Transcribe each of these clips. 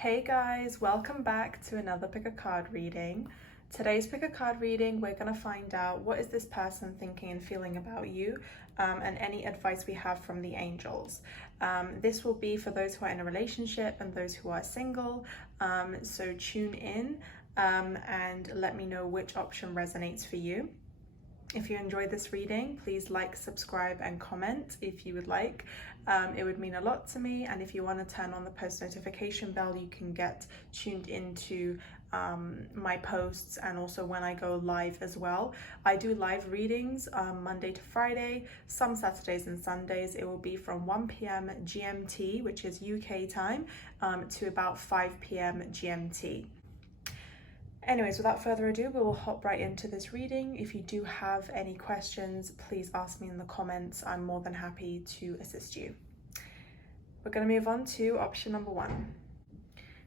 Hey guys, welcome back to another pick a card reading. Today's pick a card reading, we're going to find out what is this person thinking and feeling about you, and any advice we have from the angels. This will be for those who are in a relationship and those who are single, so tune in and let me know which option resonates for you. If you enjoyed this reading, please like, subscribe, and comment if you would like. It would mean a lot to me. And if you want to turn on the post notification bell, you can get tuned into my posts and also when I go live as well. I do live readings Monday to Friday, some Saturdays and Sundays. It will be from 1 p.m. GMT, which is UK time, to about 5 p.m. GMT. Anyways, without further ado, we will hop right into this reading. If you do have any questions, please ask me in the comments. I'm more than happy to assist you. We're going to move on to option number one.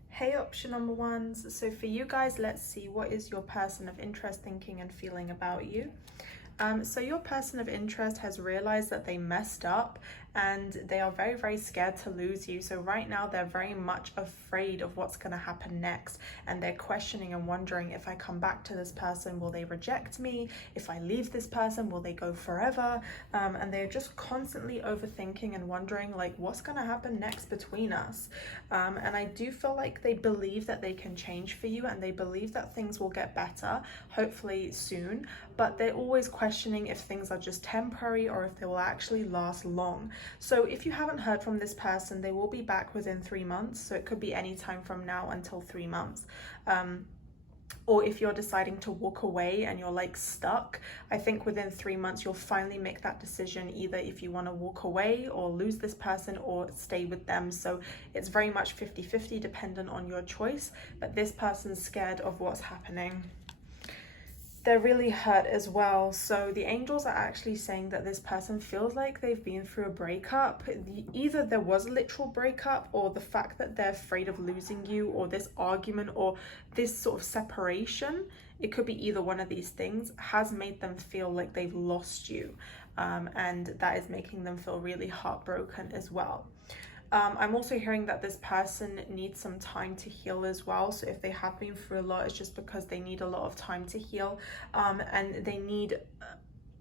Hey, option number ones. So for you guys, let's see, what is your person of interest thinking and feeling about you? So your person of interest has realized that they messed up and they are very, very scared to lose you. So right now they're very much afraid of what's going to happen next, and they're questioning and wondering, if I come back to this person, will they reject me? If I leave this person, will they go forever? And they're just constantly overthinking and wondering, like, what's going to happen next between us? And I do feel like they believe that they can change for you, and they believe that things will get better, hopefully soon, but they're always questioning if things are just temporary or if they will actually last long. So if you haven't heard from this person, they will be back within 3 months. So it could be any time from now until 3 months. Or if you're deciding to walk away and you're like stuck, I think within 3 months you'll finally make that decision, either if you want to walk away or lose this person or stay with them. So it's very much 50-50 dependent on your choice, but this person's scared of what's happening. They're really hurt as well. So the angels are actually saying that this person feels like they've been through a breakup. Either there was a literal breakup, or the fact that they're afraid of losing you, or this argument, or this sort of separation, it could be either one of these things, has made them feel like they've lost you. And that is making them feel really heartbroken as well. I'm also hearing that this person needs some time to heal as well. So if they have been through a lot, it's just because they need a lot of time to heal, and they need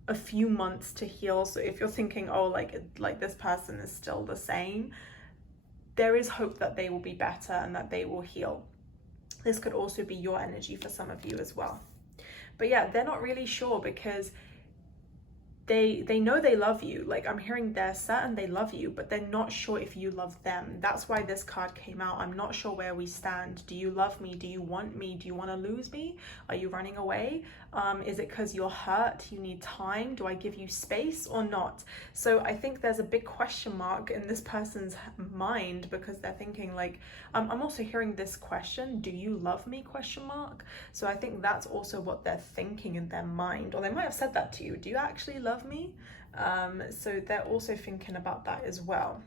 a few months to heal. So if you're thinking, oh, like this person is still the same, there is hope that they will be better and that they will heal. This could also be your energy for some of you as well. But yeah, they're not really sure, because they know they love you. Like, I'm hearing they're certain they love you, but they're not sure if you love them. That's why this card came out. I'm not sure where we stand. Do you love me? Do you want me? Do you want to lose me? Are you running away? Is it because you're hurt, you need time? Do I give you space or not? So I think there's a big question mark in this person's mind, because they're thinking like, I'm also hearing this question, do you love me, question mark? So I think that's also what they're thinking in their mind, or they might have said that to you. Do you actually love me? So they're also thinking about that as well.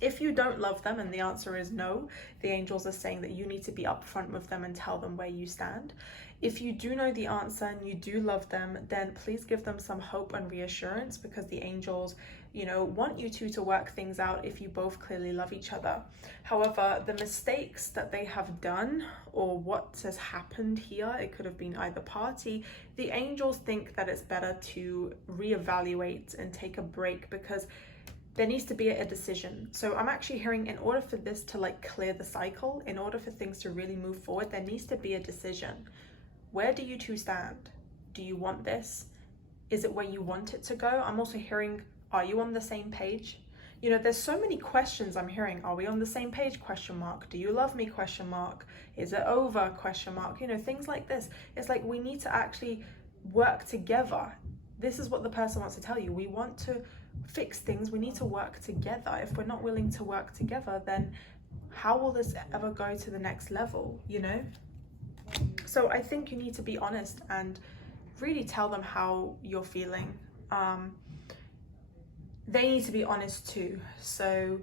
If you don't love them and the answer is no, the angels are saying that you need to be upfront with them and tell them where you stand. If you do know the answer and you do love them, then please give them some hope and reassurance, because the angels, want you two to work things out if you both clearly love each other. However, the mistakes that they have done, or what has happened here, it could have been either party, the angels think that it's better to reevaluate and take a break, because there needs to be a decision. So I'm actually hearing, in order for this to clear the cycle, in order for things to really move forward, there needs to be a decision. Where do you two stand? Do you want this? Is it where you want it to go? I'm also hearing, are you on the same page? There's so many questions I'm hearing. Are we on the same page, question mark? Do you love me, question mark? Is it over, question mark? Things like this. It's like, we need to actually work together. This is what the person wants to tell you. We want to fix things. We need to work together. If we're not willing to work together, then how will this ever go to the next level, So I think you need to be honest and really tell them how you're feeling. They need to be honest too. So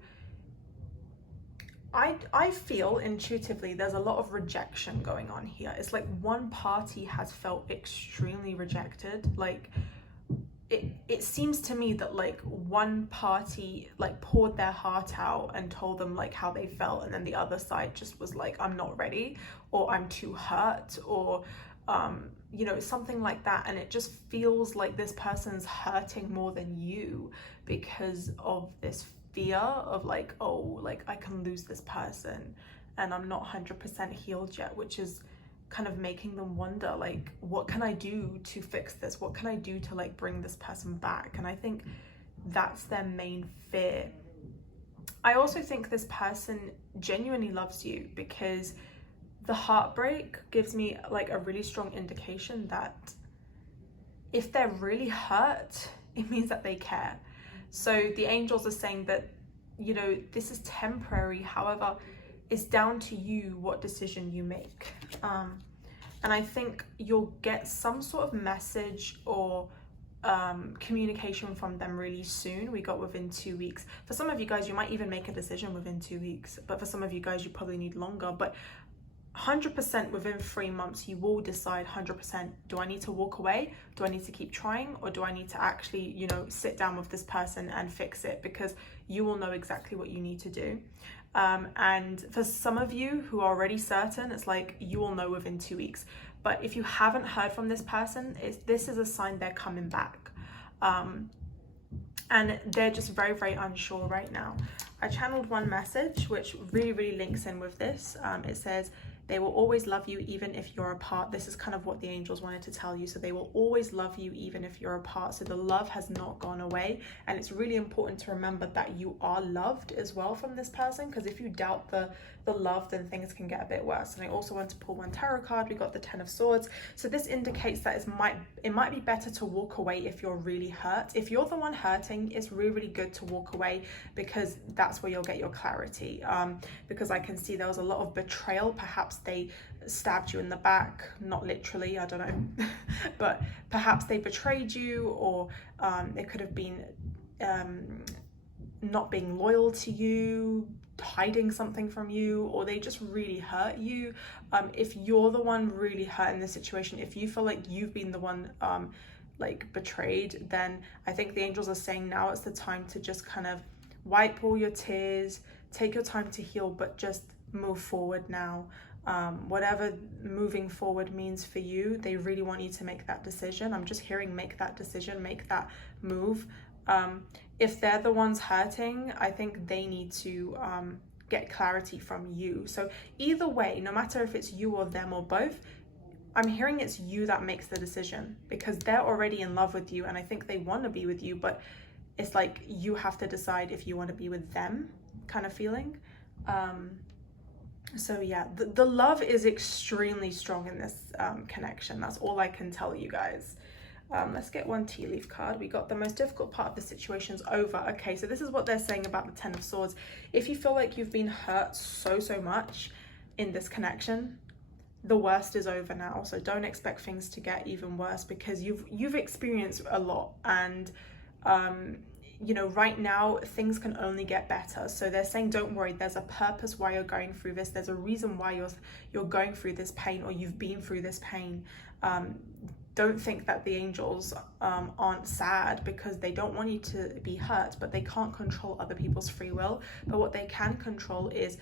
I feel intuitively there's a lot of rejection going on here. It's like one party has felt extremely rejected. Like, it seems to me that like one party like poured their heart out and told them like how they felt, and then the other side just was like, I'm not ready, or I'm too hurt, or you know, something like that. And it just feels like this person's hurting more than you because of this fear of like, oh, like I can lose this person and I'm not 100% healed yet, which is kind of making them wonder like, what can I do to fix this? What can I do to like bring this person back? And I think that's their main fear. I also think this person genuinely loves you, because the heartbreak gives me like a really strong indication that if they're really hurt, it means that they care. So the angels are saying that, you know, this is temporary. However, it's down to you what decision you make. And I think you'll get some sort of message or communication from them really soon. We got within 2 weeks. For some of you guys, you might even make a decision within 2 weeks. But for some of you guys, you probably need longer. But 100% within 3 months, you will decide 100%, do I need to walk away? Do I need to keep trying? Or do I need to actually, you know, sit down with this person and fix it? Because you will know exactly what you need to do. And for some of you who are already certain, it's like you will know within 2 weeks. But if you haven't heard from this person, this is a sign they're coming back. And they're just very, very unsure right now. I channeled one message which really, really links in with this. It says, they will always love you even if you're apart. This is kind of what the angels wanted to tell you. So they will always love you even if you're apart. So the love has not gone away. And it's really important to remember that you are loved as well from this person, because if you doubt the love, then things can get a bit worse. And I also want to pull one tarot card. We got the 10 of Swords. So this indicates that it might be better to walk away if you're really hurt. If you're the one hurting, it's really, really good to walk away, because that's where you'll get your clarity. Because I can see there was a lot of betrayal. Perhaps they stabbed you in the back, not literally, I don't know, but perhaps they betrayed you, or it could have been not being loyal to you, hiding something from you, or they just really hurt you. If you're the one really hurt in this situation, if you feel like you've been the one like betrayed, then I think the angels are saying now it's the time to just kind of wipe all your tears, take your time to heal, but just move forward now. Whatever moving forward means for you, they really want you to make that decision. I'm just hearing make that decision, make that move. If they're the ones hurting, I think they need to get clarity from you. So either way, no matter if it's you or them or both, I'm hearing it's you that makes the decision, because they're already in love with you and I think they want to be with you, but it's like you have to decide if you want to be with them, kind of feeling. So yeah, the love is extremely strong in this connection. That's all I can tell you guys. Let's get one tea leaf card. We got the most difficult part of the situation's over. Okay, so this is what they're saying about the 10 of Swords. If you feel like you've been hurt so much in this connection, the worst is over now. So don't expect things to get even worse, because you've experienced a lot, and you know, right now things can only get better. So they're saying, don't worry, there's a purpose why you're going through this. There's a reason why you're going through this pain, or you've been through this pain. Don't think that the angels aren't sad because they don't want you to be hurt, but they can't control other people's free will. But what they can control is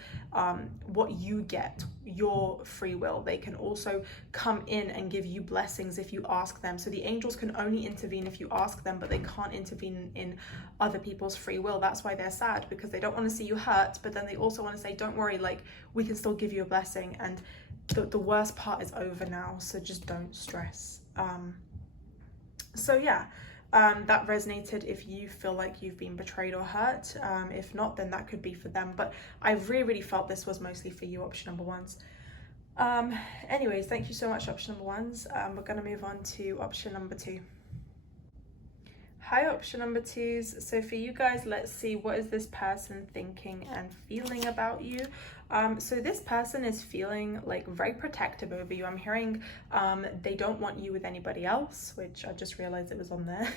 what you get, your free will. They can also come in and give you blessings if you ask them. So the angels can only intervene if you ask them, but they can't intervene in other people's free will. That's why they're sad, because they don't want to see you hurt, but then they also want to say, don't worry, like, we can still give you a blessing, and the worst part is over now, so just don't stress. So yeah, that resonated if you feel like you've been betrayed or hurt. If not, then that could be for them, but I really felt this was mostly for you, option number ones. Anyways, thank you so much, option number ones. We're going to move on to option number 2. Hi, option number 2s. So for you guys, let's see, what is this person thinking and feeling about you? So this person is feeling like very protective over you. I'm hearing they don't want you with anybody else, which I just realized it was on there.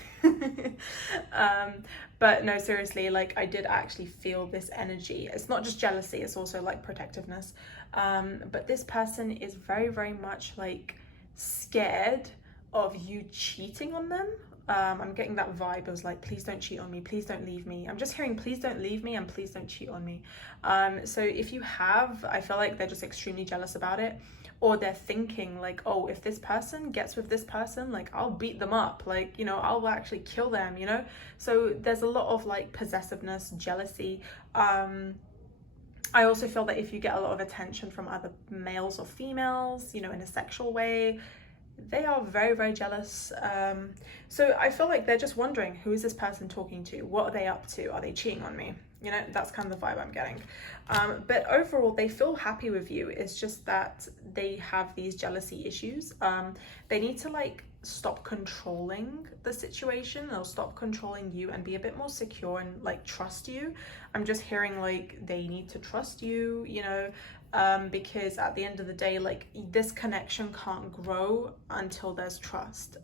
But no, seriously, like, I did actually feel this energy. It's not just jealousy, it's also like protectiveness. But this person is very much like scared of you cheating on them, I'm getting that vibe. It was like, please don't cheat on me, please don't leave me. I'm just hearing please don't leave me and please don't cheat on me. So if you have, I feel like they're just extremely jealous about it, or they're thinking like, oh, if this person gets with this person, like I'll beat them up, like, you know, I'll actually kill them, you know. So there's a lot of like possessiveness, jealousy. I also feel that if you get a lot of attention from other males or females, you know, in a sexual way, they are very, very jealous. So I feel like they're just wondering, who is this person talking to? What are they up to? Are they cheating on me? You know, that's kind of the vibe I'm getting. But overall, they feel happy with you. It's just that they have these jealousy issues. They need to like stop controlling the situation, or stop controlling you and be a bit more secure and like trust you. I'm just hearing like they need to trust you, you know, because at the end of the day, like this connection can't grow until there's trust.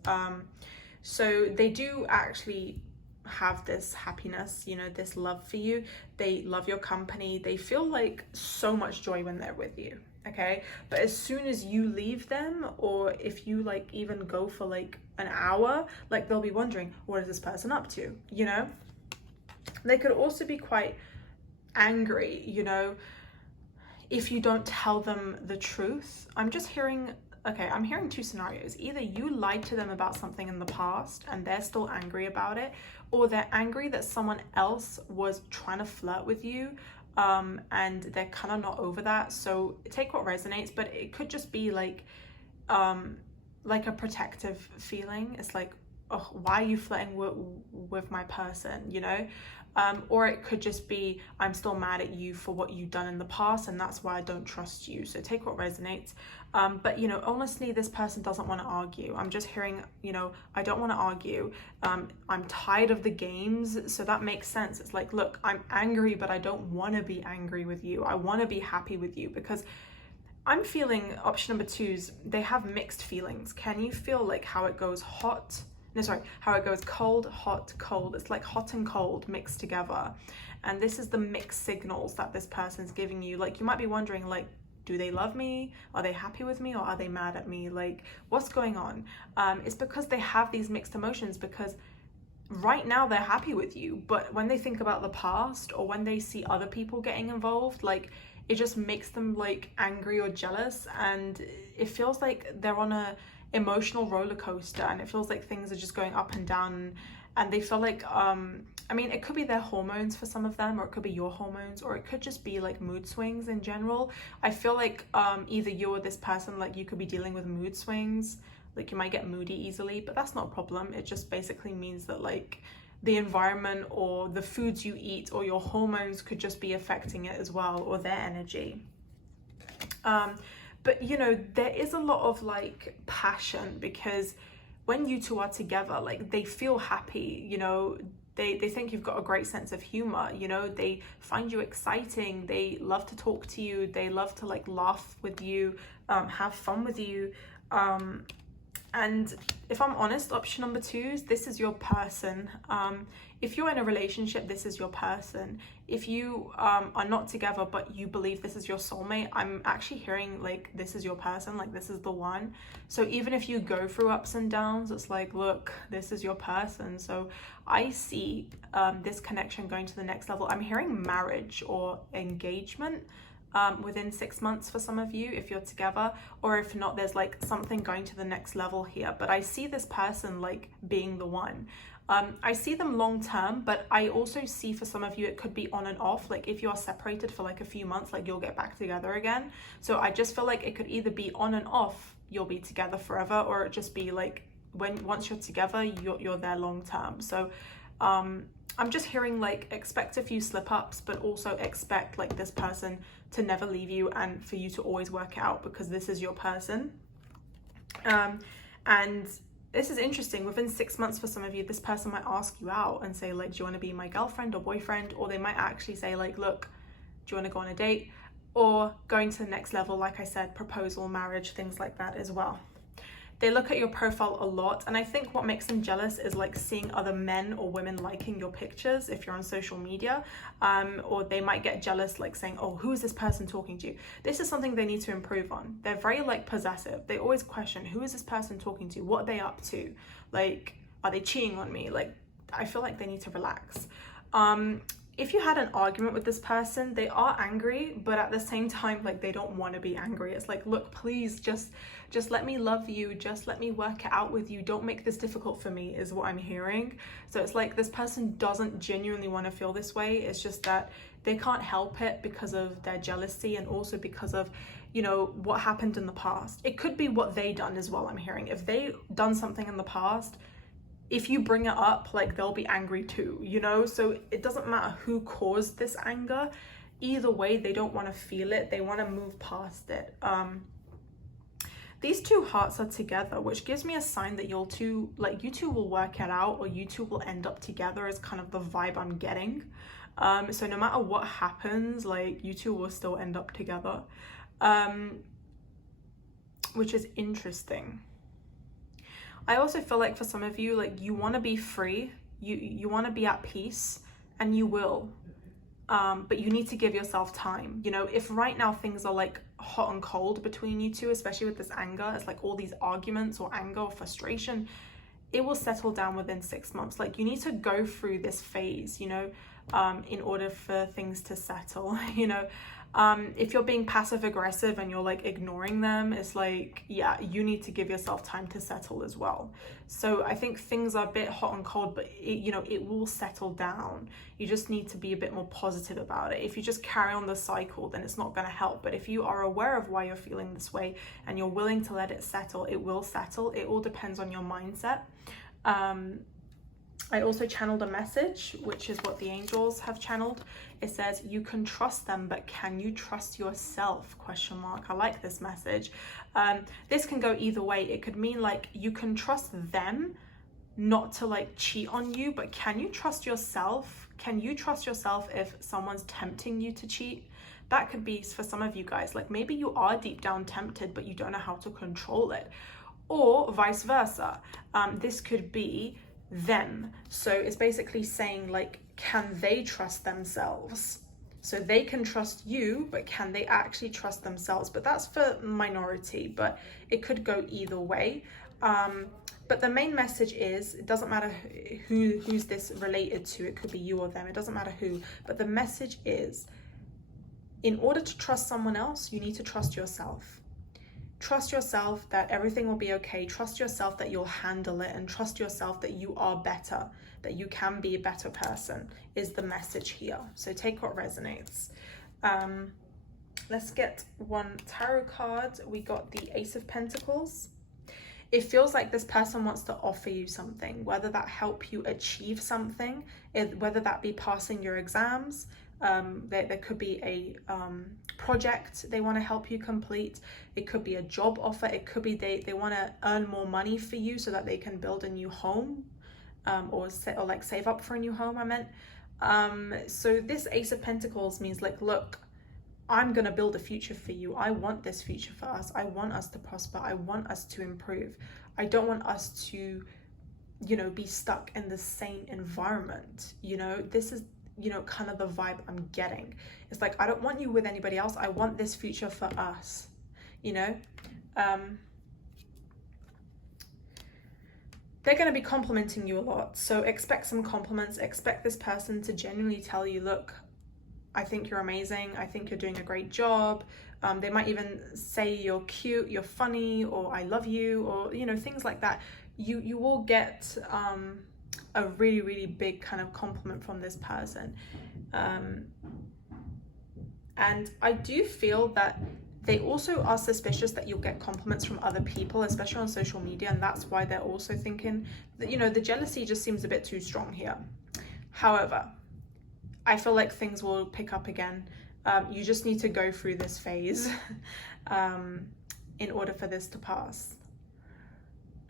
So they do actually have this happiness, you know, this love for you. They love your company. They feel like so much joy when they're with you. Okay, but as soon as you leave them, or if you like even go for like an hour, like they'll be wondering, what is this person up to, you know. They could also be quite angry, you know, if you don't tell them the truth. I'm just hearing, okay, I'm hearing two scenarios. Either you lied to them about something in the past and they're still angry about it, or they're angry that someone else was trying to flirt with you, and they're kind of not over that. So take what resonates, but it could just be like a protective feeling. It's like, oh, why are you flirting with my person, you know? Or it could just be, I'm still mad at you for what you've done in the past, and that's why I don't trust you. So take what resonates. But, you know, honestly, this person doesn't want to argue. I'm just hearing, you know, I don't want to argue. I'm tired of the games. So that makes sense. It's like, look, I'm angry, but I don't want to be angry with you. I want to be happy with you, because I'm feeling option number 2's, they have mixed feelings. Can you feel like how it goes hot? No, sorry, how it goes cold, hot, cold. It's like hot and cold mixed together. And this is the mixed signals that this person's giving you. Like, you might be wondering, like, do they love me? Are they happy with me? Or are they mad at me? Like, what's going on? It's because they have these mixed emotions, because right now they're happy with you. But when they think about the past, or when they see other people getting involved, like, it just makes them like angry or jealous. And it feels like they're on a emotional roller coaster, and it feels like things are just going up and down, and they feel like I mean, it could be their hormones for some of them, or it could be your hormones, or it could just be like mood swings in general. I feel like either you or this person, like, you could be dealing with mood swings. Like, you might get moody easily, but that's not a problem. It just basically means that like the environment or the foods you eat or your hormones could just be affecting it as well, or their energy. But, you know, there is a lot of like passion, because when you two are together, like, they feel happy, you know, they think you've got a great sense of humor, you know, they find you exciting, they love to talk to you, they love to like laugh with you, have fun with you. And if I'm honest, option number 2's, this is your person. If you're in a relationship, this is your person. If you are not together, but you believe this is your soulmate, I'm actually hearing like this is your person, like this is the one. So even if you go through ups and downs, it's like, look, this is your person. So I see this connection going to the next level. I'm hearing marriage or engagement within 6 months for some of you, if you're together, or if not, there's like something going to the next level here. But I see this person like being the one. I see them long term, but I also see for some of you it could be on and off. Like, if you are separated for like a few months, like, you'll get back together again. So I just feel like it could either be on and off, you'll be together forever, or it just be like once you're together, you're there long term. So I'm just hearing like, expect a few slip ups, but also expect like this person to never leave you, and for you to always work it out, because this is your person. And this is interesting. Within 6 months for some of you, this person might ask you out and say like, do you want to be my girlfriend or boyfriend? Or they might actually say like, look, do you want to go on a date? Or going to the next level, like I said, proposal, marriage, things like that as well. They look at your profile a lot, and I think what makes them jealous is like seeing other men or women liking your pictures if you're on social media, or they might get jealous, like saying, oh, who is this person talking to? This is something they need to improve on. They're very like possessive. They always question, who is this person talking to? What are they up to? Like, Are they cheating on me? Like, I feel like they need to relax. If you had an argument with this person, they are angry, but at the same time, like, they don't want to be angry. It's like, look, please just let me love you. Just let me work it out with you. Don't make this difficult for me, is what I'm hearing. So it's like this person doesn't genuinely want to feel this way. It's just that they can't help it because of their jealousy, and also because of, you know, what happened in the past. It could be what they done as well, I'm hearing. If they done something in the past, if you bring it up, like, they'll be angry too, you know? So it doesn't matter who caused this anger. Either way, they don't want to feel it. They want to move past it. These two hearts are together, which gives me a sign that you two will work it out, or you two will end up together, is kind of the vibe I'm getting. So no matter what happens, like, you two will still end up together, which is interesting. I also feel like for some of you, like, you want to be free, you want to be at peace, and you will, but you need to give yourself time. You know, if right now things are like hot and cold between you two, especially with this anger, it's like all these arguments or anger or frustration, it will settle down within 6 months. Like, you need to go through this phase, you know, in order for things to settle, you know. If you're being passive aggressive and you're like ignoring them, it's like, yeah, you need to give yourself time to settle as well. So I think things are a bit hot and cold, but you know, it will settle down. You just need to be a bit more positive about it. If you just carry on the cycle, then it's not going to help. But if you are aware of why you're feeling this way and you're willing to let it settle, it will settle. It all depends on your mindset. I also channeled a message, which is what the angels have channeled. It says, you can trust them, but can you trust yourself? ? I like this message. This can go either way. It could mean like you can trust them not to like cheat on you, but can you trust yourself? Can you trust yourself if someone's tempting you to cheat? That could be for some of you guys, like maybe you are deep down tempted, but you don't know how to control it, or vice versa. This could be them. So it's basically saying like, can they trust themselves? So they can trust you, but can they actually trust themselves? But that's for minority, but it could go either way. But the main message is, it doesn't matter who's this related to. It could be you or them. It doesn't matter who. But the message is, in order to trust someone else, you need to trust yourself. Trust yourself that everything will be okay. Trust yourself that you'll handle it, and trust yourself that you are better, that you can be a better person, is the message here. So take what resonates. Let's get one tarot card. We got the Ace of Pentacles. It feels like this person wants to offer you something, whether that help you achieve something, whether that be passing your exams. There could be a project they want to help you complete. It could be a job offer. It could be they want to earn more money for you so that they can build a new home, or like save up for a new home, I meant. So this Ace of Pentacles means like, look, I'm going to build a future for you. I want this future for us. I want us to prosper. I want us to improve. I don't want us to, you know, be stuck in the same environment. You know, this is, you know, kind of the vibe I'm getting. It's like, I don't want you with anybody else. I want this future for us, you know. They're going to be complimenting you a lot. So expect some compliments. Expect this person to genuinely tell you, look, I think you're amazing. I think you're doing a great job. They might even say you're cute, you're funny, or I love you, or, you know, things like that. You will get a really, really big kind of compliment from this person. And I do feel that they also are suspicious that you'll get compliments from other people, especially on social media. And that's why they're also thinking that, you know, the jealousy just seems a bit too strong here. However, I feel like things will pick up again. You just need to go through this phase in order for this to pass.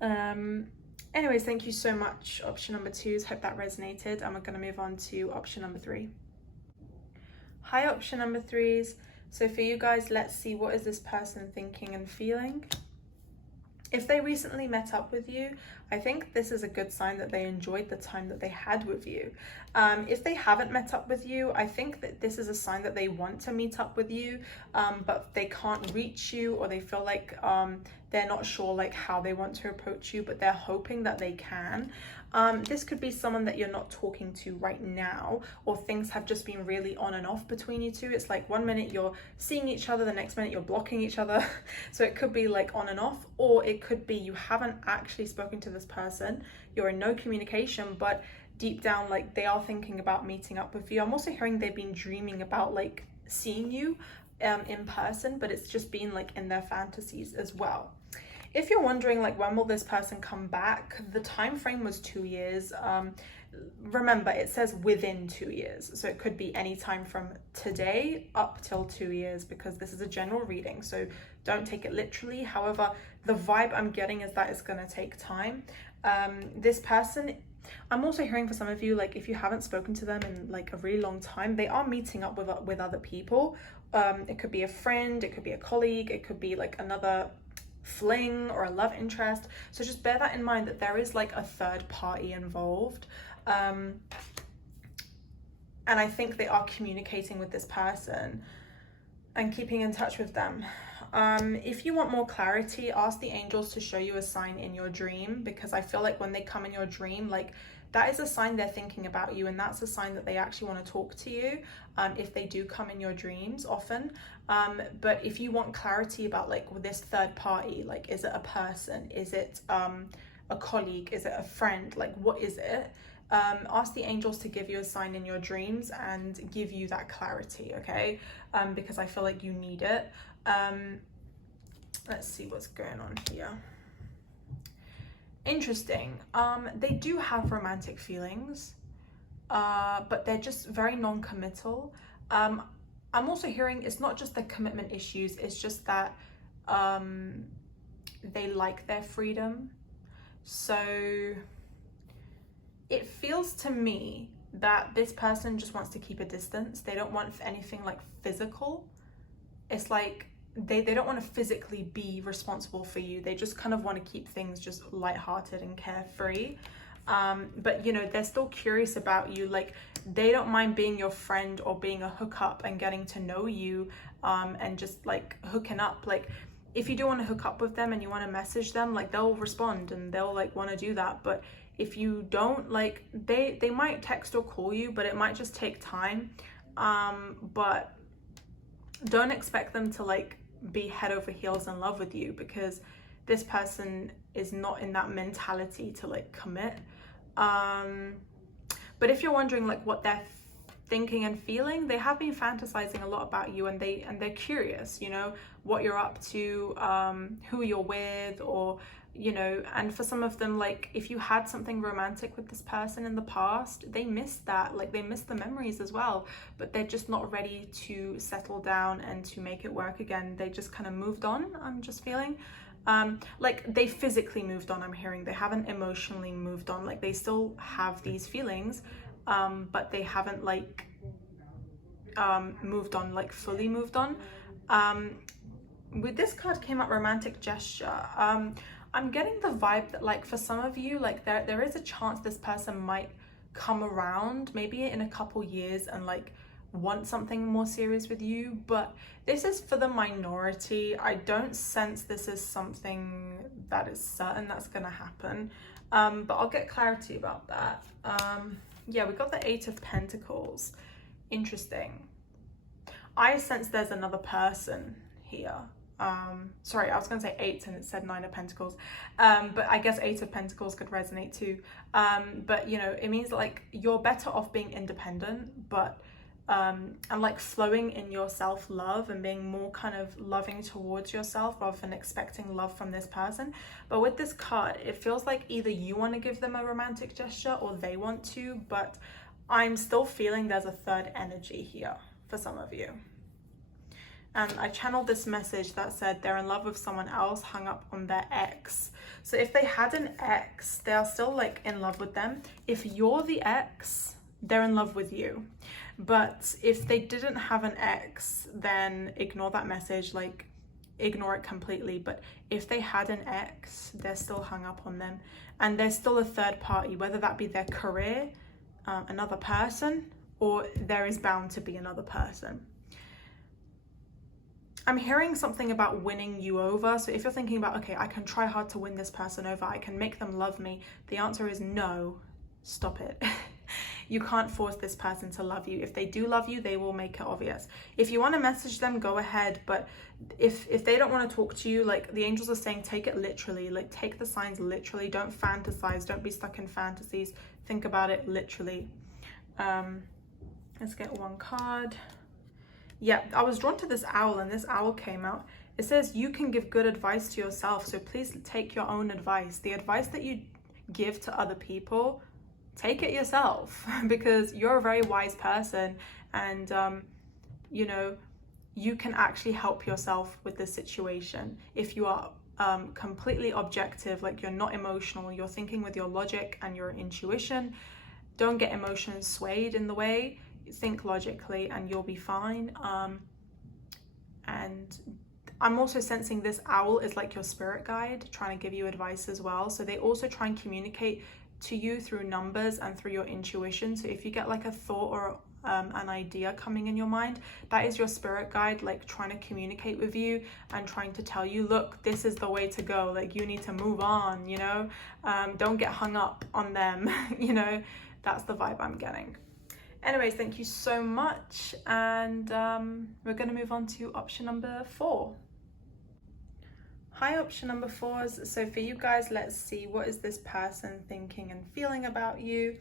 Anyways, thank you so much, option number 2. Hope that resonated. And we're going to move on to option number 3. Hi, option number 3s. So for you guys, let's see, what is this person thinking and feeling? If they recently met up with you, I think this is a good sign that they enjoyed the time that they had with you. If they haven't met up with you, I think that this is a sign that they want to meet up with you, but they can't reach you, or they feel like they're not sure like how they want to approach you, but they're hoping that they can. This could be someone that you're not talking to right now, or things have just been really on and off between you two. It's like one minute you're seeing each other, the next minute you're blocking each other. So it could be like on and off, or it could be you haven't actually spoken to this person, you're in no communication, but deep down, like, they are thinking about meeting up with you. I'm also hearing they've been dreaming about like seeing you in person, but it's just been like in their fantasies as well. If you're wondering like when will this person come back, the time frame was 2 years. Remember, it says within 2 years, so it could be any time from today up till 2 years, because this is a general reading, so don't take it literally. However, the vibe I'm getting is that it's going to take time. This person, I'm also hearing for some of you, like if you haven't spoken to them in like a really long time, they are meeting up with other people. It could be a friend, it could be a colleague, it could be like another fling or a love interest. So just bear that in mind, that there is like a third party involved. And I think they are communicating with this person and keeping in touch with them. If you want more clarity, ask the angels to show you a sign in your dream, because I feel like when they come in your dream, like that is a sign they're thinking about you, and that's a sign that they actually want to talk to you, if they do come in your dreams often. But if you want clarity about like with this third party, like is it a person, is it a colleague, is it a friend, like what is it? Ask the angels to give you a sign in your dreams and give you that clarity, okay? Because I feel like you need it. Let's see what's going on here. Interesting. They do have romantic feelings, but they're just very non-committal. I'm also hearing it's not just the commitment issues, it's just that they like their freedom. So it feels to me that this person just wants to keep a distance. They don't want anything like physical. It's like they don't want to physically be responsible for you. They just kind of want to keep things just lighthearted and carefree. But you know, they're still curious about you. Like they don't mind being your friend or being a hookup and getting to know you, and just like hooking up. Like if you do want to hook up with them and you want to message them, like they'll respond and they'll like want to do that. But if you don't, like they might text or call you, but it might just take time. But don't expect them to like be head over heels in love with you, because this person is not in that mentality to like commit. But if you're wondering like what they're thinking and feeling, they have been fantasizing a lot about you, and they're curious, you know, what you're up to, who you're with, or you know. And for some of them, like if you had something romantic with this person in the past, they missed that, like they missed the memories as well, but they're just not ready to settle down and to make it work again. They just kind of moved on, I'm just feeling. Like they physically moved on, I'm hearing. They haven't emotionally moved on. Like they still have these feelings, but they haven't like moved on, like fully moved on. With this card came up romantic gesture. I'm getting the vibe that like for some of you, like there is a chance this person might come around maybe in a couple years and like want something more serious with you, but this is for the minority. I don't sense this is something that is certain that's gonna happen, but I'll get clarity about that. Yeah, we got the 8 of Pentacles. Interesting. I sense there's another person here. Sorry, I was gonna say 8 and it said 9 of Pentacles, but I guess 8 of Pentacles could resonate too. But you know, it means like you're better off being independent, but and like flowing in your self-love and being more kind of loving towards yourself rather than expecting love from this person. But with this card, it feels like either you want to give them a romantic gesture or they want to, but I'm still feeling there's a third energy here for some of you. And I channeled this message that said they're in love with someone else, hung up on their ex. So if they had an ex, they are still like in love with them. If you're the ex, they're in love with you. But if they didn't have an ex, then ignore that message, like ignore it completely. But if they had an ex, they're still hung up on them, and there's still a third party, whether that be their career, another person, or there is bound to be another person. I'm hearing something about winning you over. So if you're thinking about, okay, I can try hard to win this person over, I can make them love me, the answer is no. Stop it. You can't force this person to love you. If they do love you, they will make it obvious. If you want to message them, go ahead. But if they don't want to talk to you, like the angels are saying, take it literally. Like take the signs literally. Don't fantasize. Don't be stuck in fantasies. Think about it literally. Let's get one card. Yeah, I was drawn to this owl, and this owl came out. It says you can give good advice to yourself. So please take your own advice. The advice that you give to other people, take it yourself, because you're a very wise person, and you know, you can actually help yourself with this situation if you are completely objective, like you're not emotional, you're thinking with your logic and your intuition. Don't get emotions swayed in the way. Think logically and you'll be fine. And I'm also sensing this owl is like your spirit guide trying to give you advice as well. So they also try and communicate to you through numbers and through your intuition. So if you get like a thought or an idea coming in your mind, that is your spirit guide, like trying to communicate with you and trying to tell you, look, this is the way to go, like you need to move on, you know, don't get hung up on them. You know, that's the vibe I'm getting. Anyways, thank you so much, and we're going to move on to option number 4. Hi, option number 4s. So for you guys, let's see, what is this person thinking and feeling about you?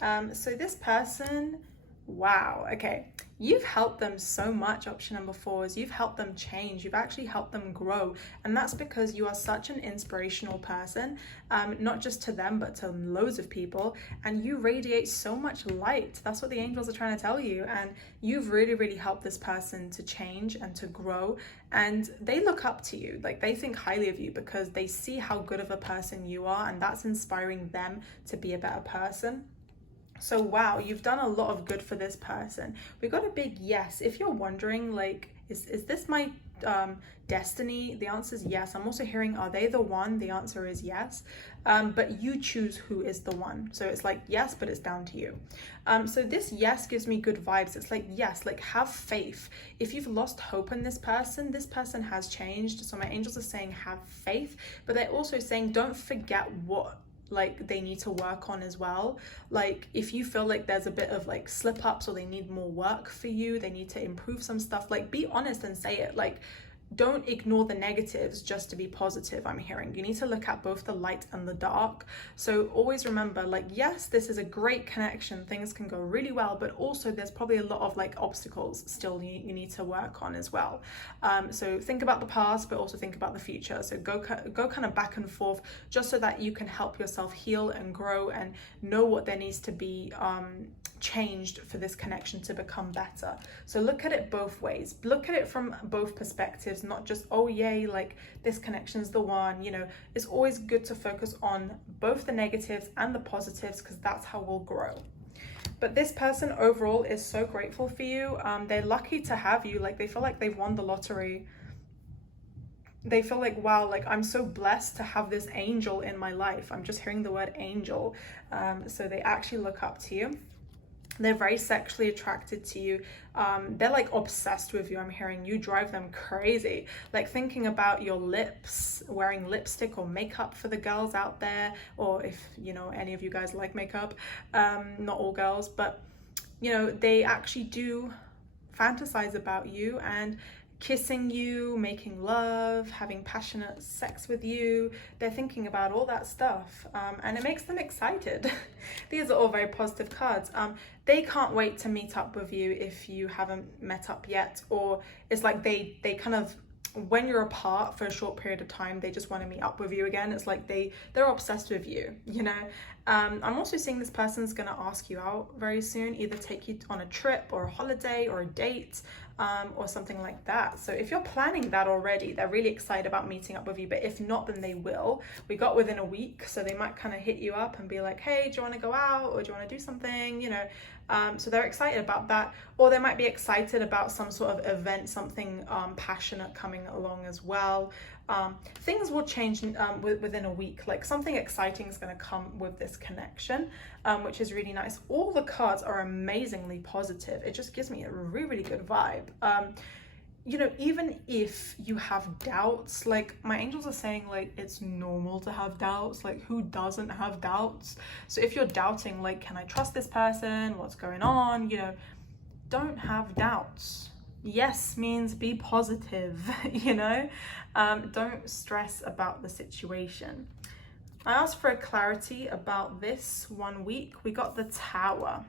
So this person, wow, okay, you've helped them so much, option number 4s. You've helped them change. You've actually helped them grow. And that's because you are such an inspirational person, not just to them, but to loads of people. And you radiate so much light. That's what the angels are trying to tell you. And you've really, really helped this person to change and to grow. And they look up to you, like they think highly of you because they see how good of a person you are. And that's inspiring them to be a better person. So wow, you've done a lot of good for this person. We got a big yes. If you're wondering, like, is this my destiny? The answer is yes. I'm also hearing, are they the one? The answer is yes. But you choose who is the one. So it's like yes, but it's down to you. So this yes gives me good vibes. It's like, yes, like have faith. If you've lost hope in this person has changed. So my angels are saying have faith, but they're also saying don't forget what like they need to work on as well. Like if you feel like there's a bit of like slip ups or they need more work for you, they need to improve some stuff, like be honest and say it. Like don't ignore the negatives just to be positive. I'm hearing you need to look at both the light and the dark. So always remember, like, yes, this is a great connection, things can go really well, but also there's probably a lot of like obstacles still you need to work on as well. So think about the past, but also think about the future. So go kind of back and forth, just so that you can help yourself heal and grow and know what there needs to be changed for this connection to become better. So look at it both ways. Look at it from both perspectives, not just, oh yay, like this connection is the one. You know, it's always good to focus on both the negatives and the positives, because that's how we'll grow. But this person overall is so grateful for you. They're lucky to have you. Like they feel like they've won the lottery. They feel like, wow, like I'm so blessed to have this angel in my life. I'm just hearing the word angel. So they actually look up to you. They're very sexually attracted to you. They're like obsessed with you. I'm hearing you drive them crazy. Like thinking about your lips, wearing lipstick or makeup for the girls out there, or if you know any of you guys like makeup, not all girls, but you know, they actually do fantasize about you and kissing you, making love, having passionate sex with you. They're thinking about all that stuff, and it makes them excited. These are all very positive cards. They can't wait to meet up with you if you haven't met up yet, or it's like they kind of, when you're apart for a short period of time, they just want to meet up with you again. It's like they're obsessed with you, you know. I'm also seeing this person's gonna ask you out very soon, either take you on a trip or a holiday or a date, or something like that. So if you're planning that already, they're really excited about meeting up with you. But if not, then they will. We got within a week, so they might kind of hit you up and be like, hey, do you want to go out, or do you want to do something, you know. So they're excited about that, or they might be excited about some sort of event, something passionate coming along as well. Things will change within a week. Like something exciting is going to come with this connection, which is really nice. All the cards are amazingly positive. It just gives me a really, really good vibe. you know, even if you have doubts, like my angels are saying, like it's normal to have doubts. Like who doesn't have doubts? So if you're doubting, like, can I trust this person? What's going on? You know, don't have doubts. Yes means be positive, you know? Don't stress about the situation. I asked for a clarity about this 1 week. We got the Tower.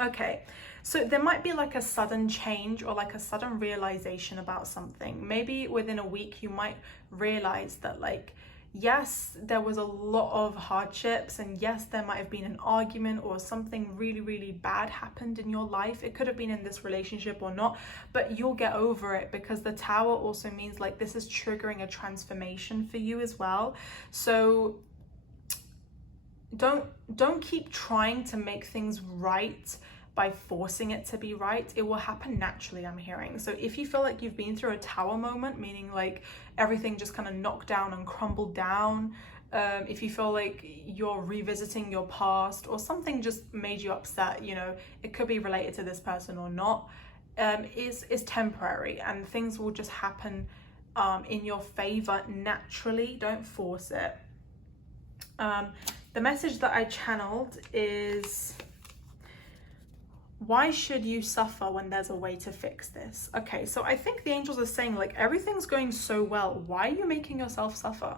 Okay, so there might be like a sudden change or like a sudden realization about something. Maybe within a week you might realize that, like, yes, there was a lot of hardships, and yes, there might have been an argument or something really, really bad happened in your life. It could have been in this relationship or not, but you'll get over it, because the Tower also means like this is triggering a transformation for you as well. So don't keep trying to make things right by forcing it to be right. It will happen naturally, I'm hearing. So if you feel like you've been through a Tower moment, meaning like everything just kind of knocked down and crumbled down, if you feel like you're revisiting your past or something just made you upset, you know, it could be related to this person or not, is temporary, and things will just happen in your favor naturally. Don't force it. The message that I channeled is, why should you suffer when there's a way to fix this? Okay, so I think the angels are saying, like, everything's going so well. Why are you making yourself suffer?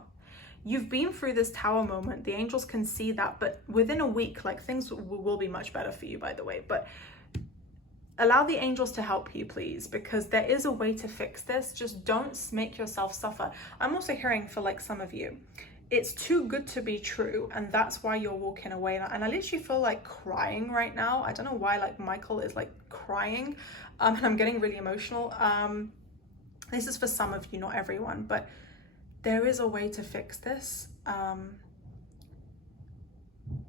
You've been through this Tower moment. The angels can see that, but within a week, like, things will be much better for you, by the way. But allow the angels to help you, please, because there is a way to fix this. Just don't make yourself suffer. I'm also hearing for like some of you, it's too good to be true, and that's why you're walking away. And I literally feel like crying right now. I don't know why, like Michael is like crying, and I'm getting really emotional. This is for some of you, not everyone, but there is a way to fix this.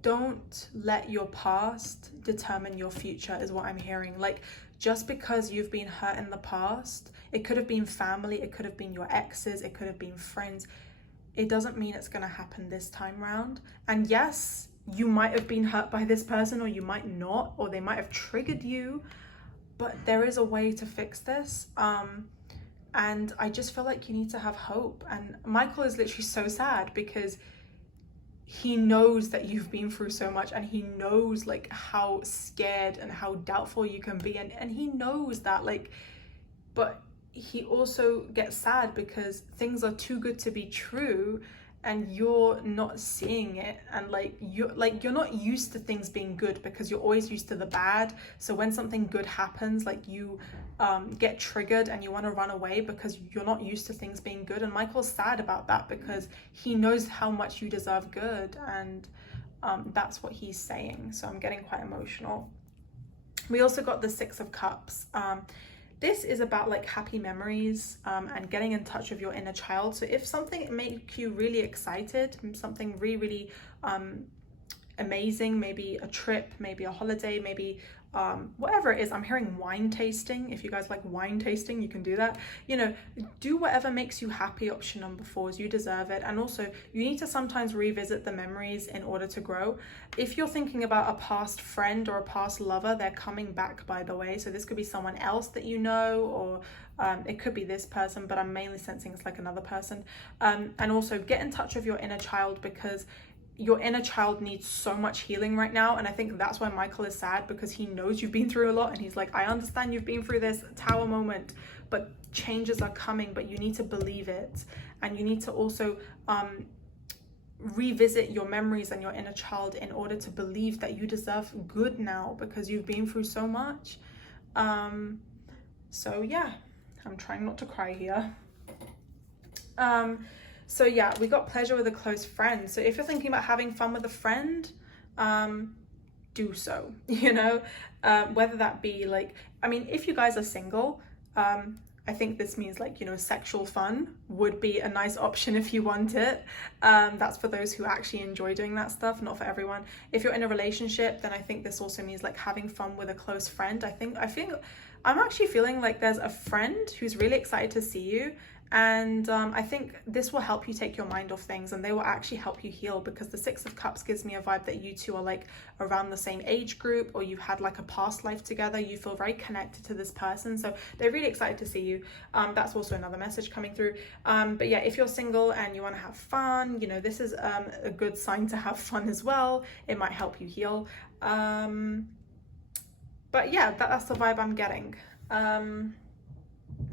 Don't let your past determine your future, is what I'm hearing. Like, just because you've been hurt in the past, it could have been family, it could have been your exes, it could have been friends, it doesn't mean it's going to happen this time round. And yes, you might have been hurt by this person, or you might not, or they might have triggered you, but there is a way to fix this. And I just feel like you need to have hope. And Michael is literally so sad because he knows that you've been through so much, and he knows like how scared and how doubtful you can be, and he knows that, like, but he also gets sad because things are too good to be true and you're not seeing it, and you're not used to things being good because you're always used to the bad. So when something good happens, like, you get triggered and you want to run away because you're not used to things being good. And Michael's sad about that because he knows how much you deserve good, and that's what he's saying. So I'm getting quite emotional. We also got the Six of Cups. This is about like happy memories and getting in touch with your inner child. So if something makes you really excited, something really, really amazing, maybe a trip, maybe a holiday, maybe whatever it is. I'm hearing wine tasting. If you guys like wine tasting, you can do that. You know, do whatever makes you happy. Option number 4 is you deserve it. And also, you need to sometimes revisit the memories in order to grow. If you're thinking about a past friend or a past lover, they're coming back, by the way. So this could be someone else that you know, or it could be this person, but I'm mainly sensing it's like another person. And also get in touch with your inner child, because your inner child needs so much healing right now. And I think that's why Michael is sad, because he knows you've been through a lot, and he's like, I understand you've been through this Tower moment, but changes are coming, but you need to believe it. And you need to also revisit your memories and your inner child in order to believe that you deserve good now, because you've been through so much. So yeah, I'm trying not to cry here. So yeah, we got pleasure with a close friend. So if you're thinking about having fun with a friend, do so, you know, whether that be like, I mean, if you guys are single, I think this means like, you know, sexual fun would be a nice option if you want it. That's for those who actually enjoy doing that stuff, not for everyone. If you're in a relationship, then I think this also means like having fun with a close friend. I think I'm actually feeling like there's a friend who's really excited to see you. And I think this will help you take your mind off things, and they will actually help you heal, because the Six of Cups gives me a vibe that you two are like around the same age group, or you've had like a past life together. You feel very connected to this person, so they're really excited to see you. That's also another message coming through. But yeah, if you're single and you want to have fun, you know, this is a good sign to have fun as well. It might help you heal. But yeah, that's the vibe I'm getting.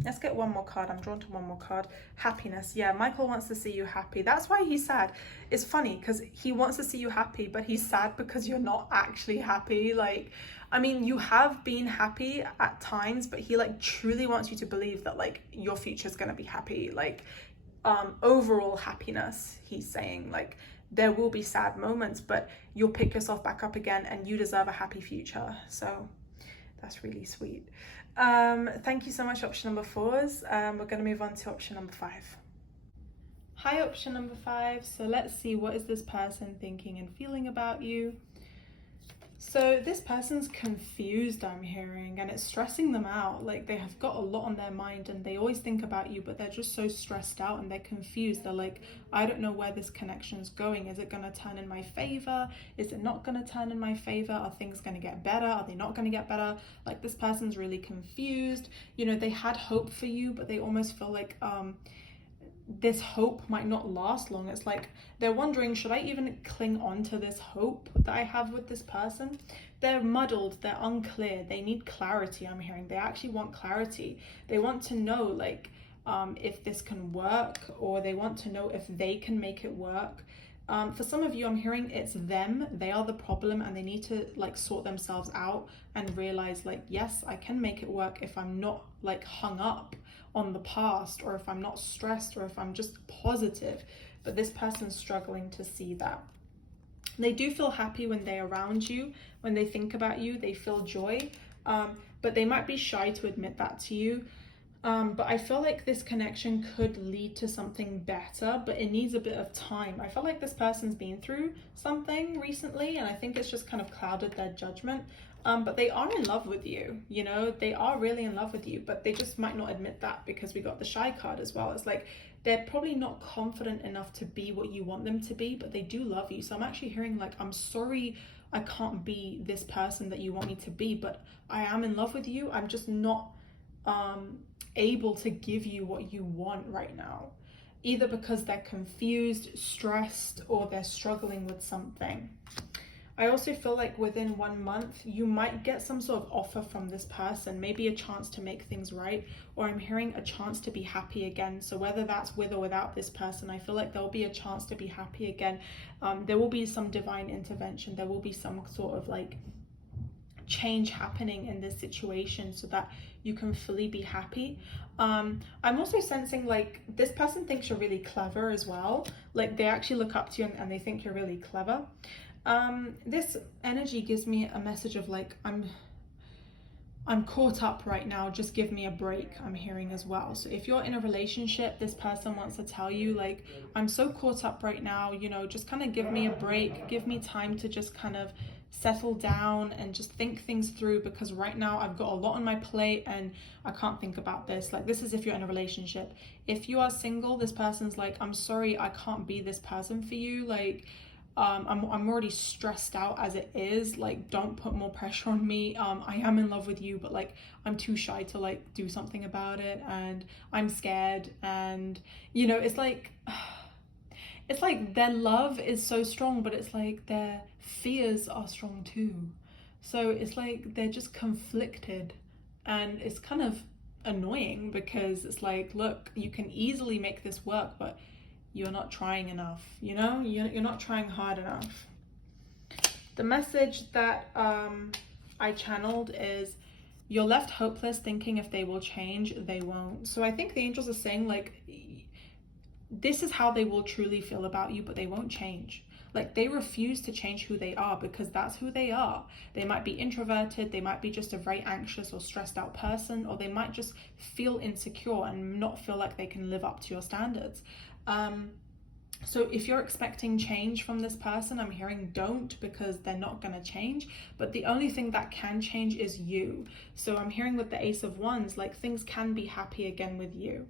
Let's get one more card. I'm drawn to one more card. Happiness. Yeah, Michael wants to see you happy. That's why he's sad. It's funny because he wants to see you happy, but he's sad because you're not actually happy. Like, I mean, you have been happy at times, but he like truly wants you to believe that like your future's gonna be happy. Like, overall happiness, he's saying. Like, there will be sad moments, but you'll pick yourself back up again, and you deserve a happy future. So that's really sweet. Thank you so much, option number 4s. We're going to move on to option number 5. Hi, option number 5. So let's see, what is this person thinking and feeling about you? So this person's confused, I'm hearing, and it's stressing them out. Like, they have got a lot on their mind, and they always think about you, but they're just so stressed out and they're confused. They're like, I don't know where this connection is going. Is it going to turn in my favor? Is it not going to turn in my favor? Are things going to get better? Are they not going to get better? Like, this person's really confused. You know, they had hope for you, but they almost feel like this hope might not last long. It's like they're wondering, should I even cling on to this hope that I have with this person? They're muddled, they're unclear, they need clarity, I'm hearing. They actually want clarity. They want to know, like, if this can work, or they want to know if they can make it work. For some of you, I'm hearing it's them. They are the problem, and they need to like sort themselves out and realize, like, yes, I can make it work if I'm not like hung up on the past, or if I'm not stressed, or if I'm just positive. But this person's struggling to see that. They do feel happy when they're around you, when they think about you, they feel joy, but they might be shy to admit that to you. But I feel like this connection could lead to something better, but it needs a bit of time. I feel like this person's been through something recently, and I think it's just kind of clouded their judgment. But they are in love with you, you know, they are really in love with you, but they just might not admit that because we got the shy card as well. It's like they're probably not confident enough to be what you want them to be, but they do love you. So I'm actually hearing like, I'm sorry I can't be this person that you want me to be, but I am in love with you. I'm just not able to give you what you want right now, either because they're confused, stressed, or they're struggling with something. I also feel like within 1 month, you might get some sort of offer from this person, maybe a chance to make things right, or I'm hearing a chance to be happy again. So whether that's with or without this person, I feel like there'll be a chance to be happy again. There will be some divine intervention. There will be some sort of like change happening in this situation so that you can fully be happy. I'm also sensing like this person thinks you're really clever as well. Like they actually look up to you and they think you're really clever. This energy gives me a message of like, I'm caught up right now, just give me a break, I'm hearing as well. So if you're in a relationship, this person wants to tell you like, I'm so caught up right now, you know, just kind of give me a break, give me time to just kind of settle down and just think things through, because right now I've got a lot on my plate and I can't think about this. Like this is if you're in a relationship. If you are single, this person's like, I'm sorry, I can't be this person for you. Like, I'm already stressed out as it is. Like, don't put more pressure on me. I am in love with you, but like, I'm too shy to like do something about it, and I'm scared. And you know, it's like their love is so strong, but it's like their fears are strong too. So it's like they're just conflicted, and it's kind of annoying because it's like, look, you can easily make this work, but you're not trying enough, you know? You're not trying hard enough. The message that I channeled is, you're left hopeless thinking if they will change, they won't. So I think the angels are saying like, this is how they will truly feel about you, but they won't change. Like they refuse to change who they are because that's who they are. They might be introverted, they might be just a very anxious or stressed out person, or they might just feel insecure and not feel like they can live up to your standards. So if you're expecting change from this person, I'm hearing don't, because they're not going to change. But the only thing that can change is you. So I'm hearing with the Ace of Wands, like things can be happy again with you.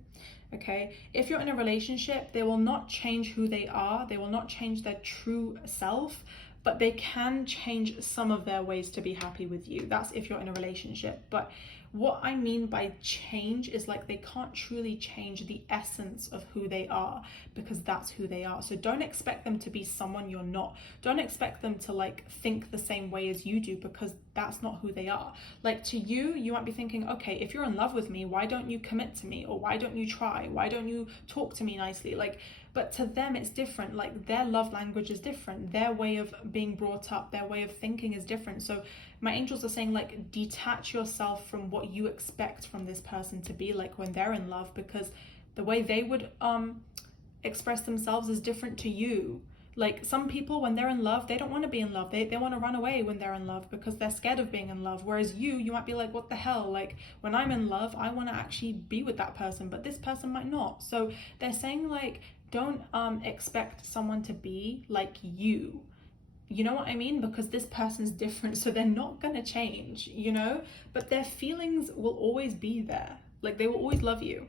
Okay, if you're in a relationship, they will not change who they are. They will not change their true self, but they can change some of their ways to be happy with you. That's if you're in a relationship. But what I mean by change is like they can't truly change the essence of who they are, because that's who they are. So don't expect them to be someone you're not. Don't expect them to like think the same way as you do, because that's not who they are. Like to you, you might be thinking, okay, if you're in love with me, why don't you commit to me? Or why don't you try? Why don't you talk to me nicely? Like, but to them it's different. Like their love language is different. Their way of being brought up, their way of thinking is different. So my angels are saying like detach yourself from what you expect from this person to be like when they're in love, because the way they would express themselves is different to you. Like some people, when they're in love, they don't want to be in love. They want to run away when they're in love because they're scared of being in love. Whereas you might be like, what the hell? Like when I'm in love, I want to actually be with that person, but this person might not. So they're saying like, don't expect someone to be like you. You know what I mean? Because this person's different, so they're not gonna change, you know? But their feelings will always be there. Like they will always love you.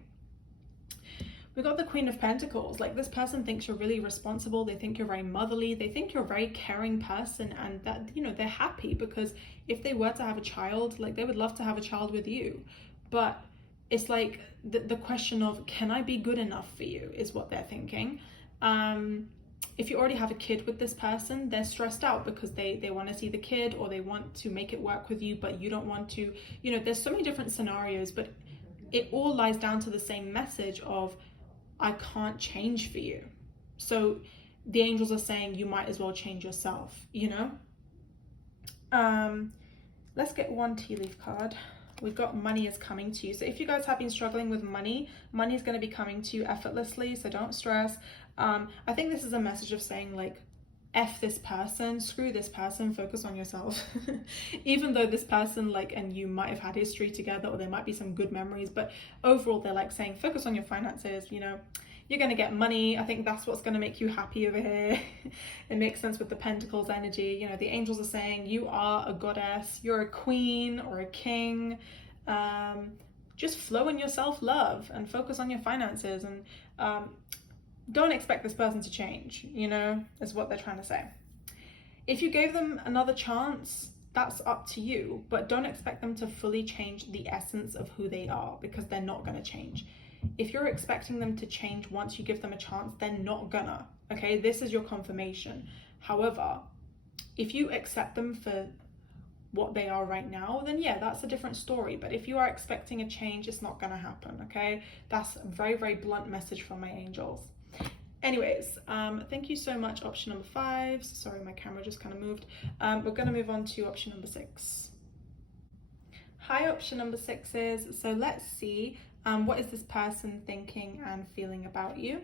We got the Queen of Pentacles. Like this person thinks you're really responsible. They think you're very motherly. They think you're a very caring person, and that, you know, they're happy because if they were to have a child, like they would love to have a child with you. But it's like the question of, can I be good enough for you is what they're thinking. If you already have a kid with this person, they're stressed out because they want to see the kid, or they want to make it work with you, but you don't want to. You know, there's so many different scenarios, but it all lies down to the same message of, I can't change for you. So the angels are saying you might as well change yourself, you know? Let's get one tea leaf card. We've got money is coming to you. So if you guys have been struggling with money, money is going to be coming to you effortlessly. So don't stress. I think this is a message of saying like, F this person, screw this person, focus on yourself. Even though this person, like, and you might have had history together, or there might be some good memories, but overall they're like saying, focus on your finances, you know, you're going to get money. I think that's what's going to make you happy over here. It makes sense with the Pentacles energy. You know, the angels are saying you are a goddess, you're a queen or a king. Just flow in your self-love and focus on your finances, and don't expect this person to change, you know, is what they're trying to say. If you gave them another chance, that's up to you, but don't expect them to fully change the essence of who they are, because they're not going to change. If you're expecting them to change once you give them a chance, they're not gonna, okay? This is your confirmation. However, if you accept them for what they are right now, then yeah, that's a different story. But if you are expecting a change, it's not gonna happen, okay? That's a very, very blunt message from my angels. Anyways, thank you so much, option number 5. Sorry, my camera just kind of moved. We're gonna move on to option number 6. Hi, option number 6 is, so let's see, what is this person thinking and feeling about you?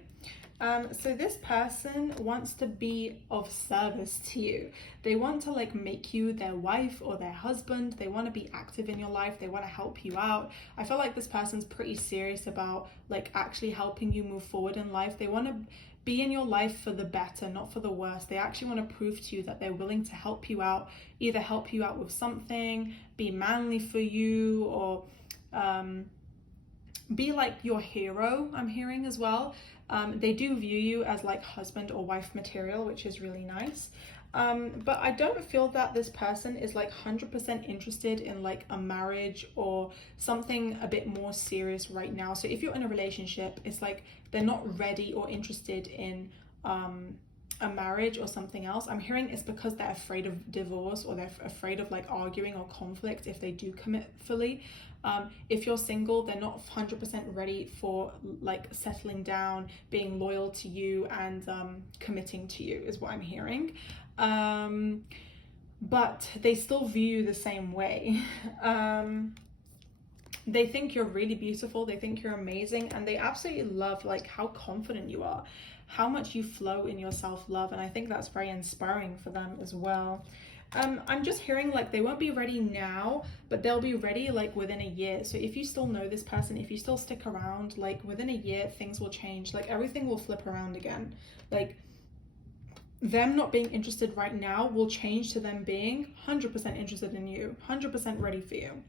So this person wants to be of service to you. They want to like make you their wife or their husband. They want to be active in your life. They want to help you out. I feel like this person's pretty serious about like actually helping you move forward in life. They want to be in your life for the better, not for the worse. They actually want to prove to you that they're willing to help you out, either help you out with something, be manly for you, or be like your hero, I'm hearing as well. They do view you as like husband or wife material, which is really nice. But I don't feel that this person is like 100% interested in like a marriage or something a bit more serious right now. So if you're in a relationship, it's like they're not ready or interested in a marriage or something else. I'm hearing it's because they're afraid of divorce, or they're afraid of like arguing or conflict if they do commit fully. If you're single, they're not 100% ready for like settling down, being loyal to you, and committing to you is what I'm hearing. But they still view you the same way. They think you're really beautiful, they think you're amazing, and they absolutely love like how confident you are, how much you flow in your self-love, and I think that's very inspiring for them as well. I'm just hearing like they won't be ready now, but they'll be ready like within a year. So if you still know this person, if you still stick around, like within a year, things will change. Like everything will flip around again. Like them not being interested right now will change to them being 100% interested in you, 100% ready for you.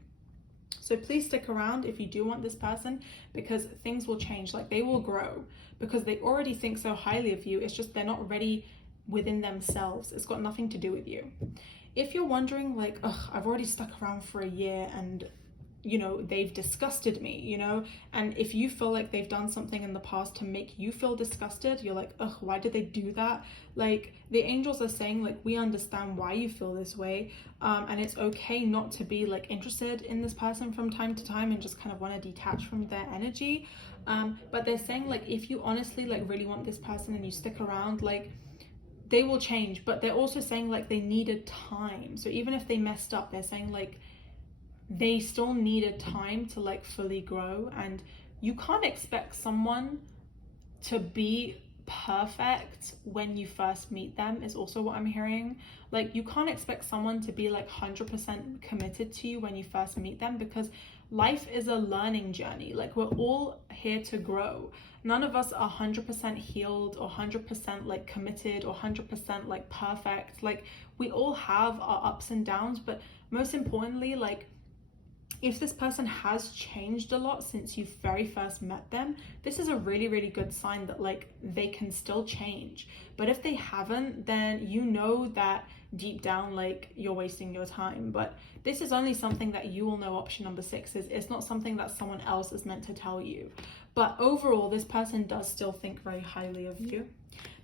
So please stick around if you do want this person, because things will change. Like they will grow because they already think so highly of you. It's just they're not ready within themselves. It's got nothing to do with you. If you're wondering like, ugh, I've already stuck around for a year and you know, they've disgusted me, you know, and if you feel like they've done something in the past to make you feel disgusted, you're like, ugh, why did they do that? Like the angels are saying like, we understand why you feel this way, and it's okay not to be like interested in this person from time to time and just kind of want to detach from their energy, but they're saying like, if you honestly like really want this person and you stick around, like they will change. But they're also saying like they needed time. So even if they messed up, they're saying like they still needed time to like fully grow. And you can't expect someone to be perfect when you first meet them, is also what I'm hearing. Like you can't expect someone to be like 100% committed to you when you first meet them, because life is a learning journey. Like we're all here to grow. None of us are 100% healed or 100% like committed or 100% like perfect. Like we all have our ups and downs, but most importantly, like if this person has changed a lot since you very first met them, this is a really, really good sign that like they can still change. But if they haven't, then you know that deep down like you're wasting your time. But this is only something that you will know. Option number 6 is it's not something that someone else is meant to tell you. But overall, this person does still think very highly of you.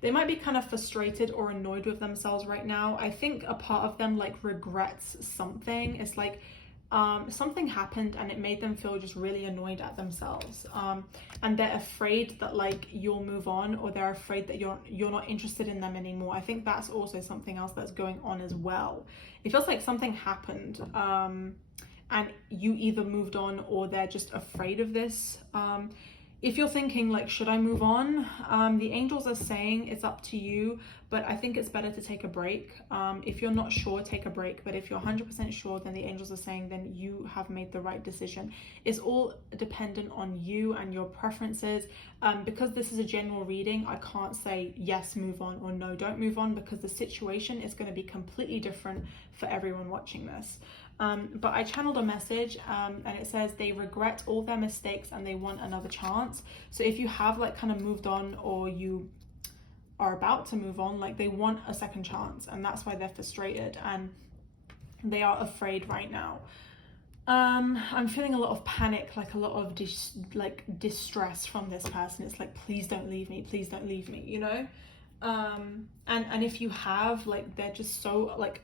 They might be kind of frustrated or annoyed with themselves right now. I think a part of them like regrets something. It's like something happened and it made them feel just really annoyed at themselves, and they're afraid that like you'll move on, or they're afraid that you're not interested in them anymore. I think that's also something else that's going on as well. It feels like something happened, and you either moved on or they're just afraid of this. If you're thinking like, should I move on? The angels are saying it's up to you, but I think it's better to take a break. If you're not sure, take a break. But if you're 100% sure, then the angels are saying then you have made the right decision. It's all dependent on you and your preferences. Because this is a general reading, I can't say yes, move on, or no, don't move on, because the situation is going to be completely different for everyone watching this. But I channeled a message, and it says they regret all their mistakes and they want another chance. So if you have like kind of moved on, or you are about to move on, like they want a second chance, and that's why they're frustrated and they are afraid right now. I'm feeling a lot of panic, like a lot of distress from this person. It's like, please don't leave me, please don't leave me, you know. And if you have, like, they're just so like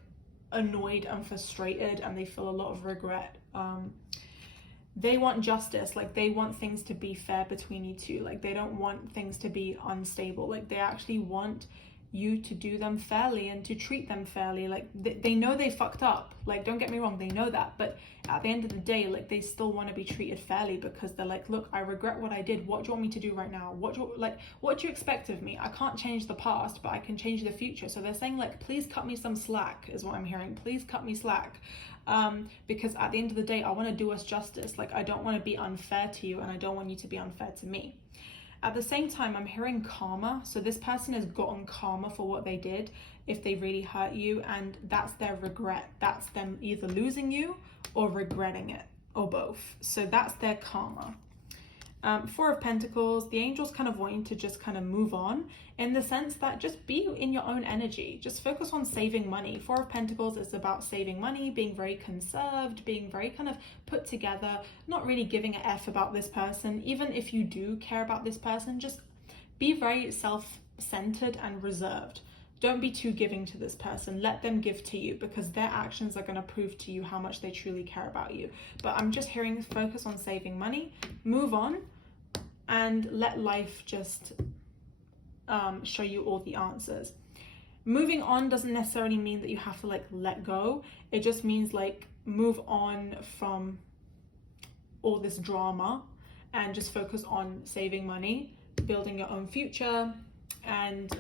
annoyed and frustrated and they feel a lot of regret. They want justice, like they want things to be fair between you two. Like they don't want things to be unstable. Like they actually want you to do them fairly and to treat them fairly. Like they know they fucked up, like don't get me wrong, they know that, but at the end of the day, like they still want to be treated fairly, because they're like, look, I regret what I did. What do you want me to do right now? What do you expect of me? I can't change the past, but I can change the future. So they're saying like, please cut me some slack, is what I'm hearing. Please cut me slack, because at the end of the day, I want to do us justice. Like I don't want to be unfair to you, and I don't want you to be unfair to me. At the same time, I'm hearing karma. So this person has gotten karma for what they did if they really hurt you, and that's their regret. That's them either losing you or regretting it, or both. So that's their karma. 4 of Pentacles, the angels kind of want you to just kind of move on, in the sense that just be in your own energy. Just focus on saving money. 4 of Pentacles is about saving money, being very conserved, being very kind of put together, not really giving a F about this person. Even if you do care about this person, just be very self-centered and reserved. Don't be too giving to this person. Let them give to you, because their actions are going to prove to you how much they truly care about you. But I'm just hearing focus on saving money, move on, and let life just show you all the answers. Moving on doesn't necessarily mean that you have to like let go. It just means like move on from all this drama and just focus on saving money, building your own future, and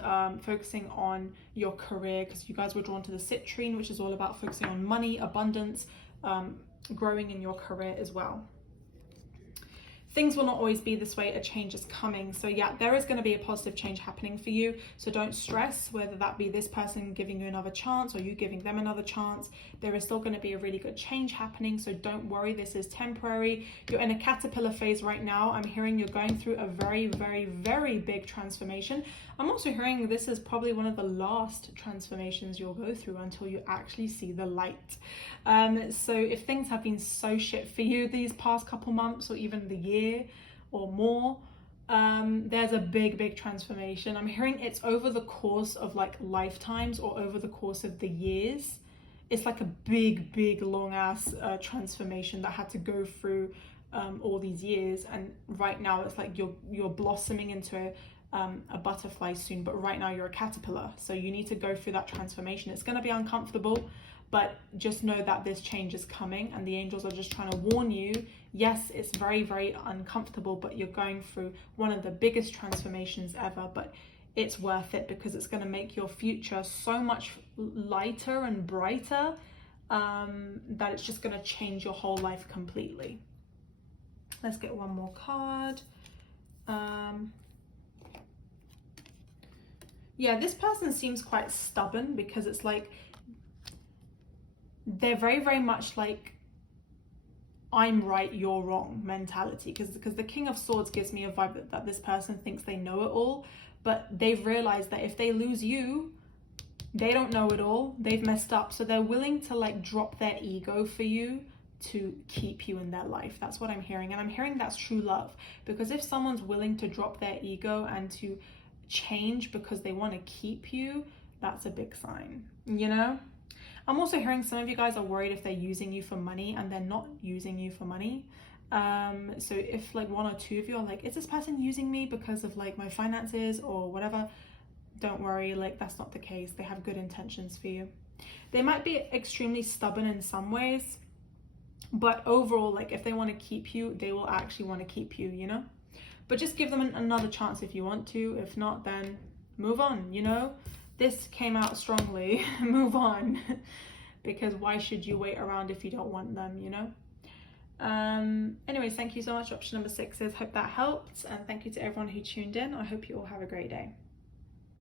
focusing on your career, because you guys were drawn to the citrine, which is all about focusing on money, abundance, growing in your career as well. Things will not always be this way. A change is coming. So yeah, there is going to be a positive change happening for you. So don't stress whether that be this person giving you another chance or you giving them another chance. There is still going to be a really good change happening. So don't worry, this is temporary. You're in a caterpillar phase right now. I'm hearing you're going through a very, very, very big transformation. I'm also hearing this is probably one of the last transformations you'll go through until you actually see the light. So if things have been so shit for you these past couple months or even the year or more, there's a big transformation. I'm hearing it's over the course of like lifetimes or over the course of the years. It's like a big long ass transformation that had to go through all these years, and right now it's like you're blossoming into a butterfly soon, but right now you're a caterpillar. So you need to go through that transformation. It's going to be uncomfortable, but just know that this change is coming, and the angels are just trying to warn you. Yes, it's very uncomfortable, but you're going through one of the biggest transformations ever, but it's worth it because it's going to make your future so much lighter and brighter, that it's just going to change your whole life completely. Let's get one more card. Yeah, this person seems quite stubborn, because it's like they're very much like I'm right, you're wrong mentality, because the King of Swords gives me a vibe that this person thinks they know it all, but they've realized that if they lose you, they don't know it all, they've messed up, so they're willing to like drop their ego for you to keep you in their life. That's what I'm hearing, and I'm hearing that's true love, because if someone's willing to drop their ego and to change because they want to keep you, that's a big sign, you know? I'm also hearing some of you guys are worried if they're using you for money, and they're not using you for money. So if like one or two of you are like, is this person using me because of like my finances or whatever, don't worry, like that's not the case. They have good intentions for you. They might be extremely stubborn in some ways, but overall, like if they want to keep you, they will actually want to keep you, you know? But just give them another chance if you want to. If not, then move on, you know? This came out strongly. Move on. Because why should you wait around if you don't want them, you know? Anyways, thank you so much. Option number 6 is, hope that helped. And thank you to everyone who tuned in. I hope you all have a great day.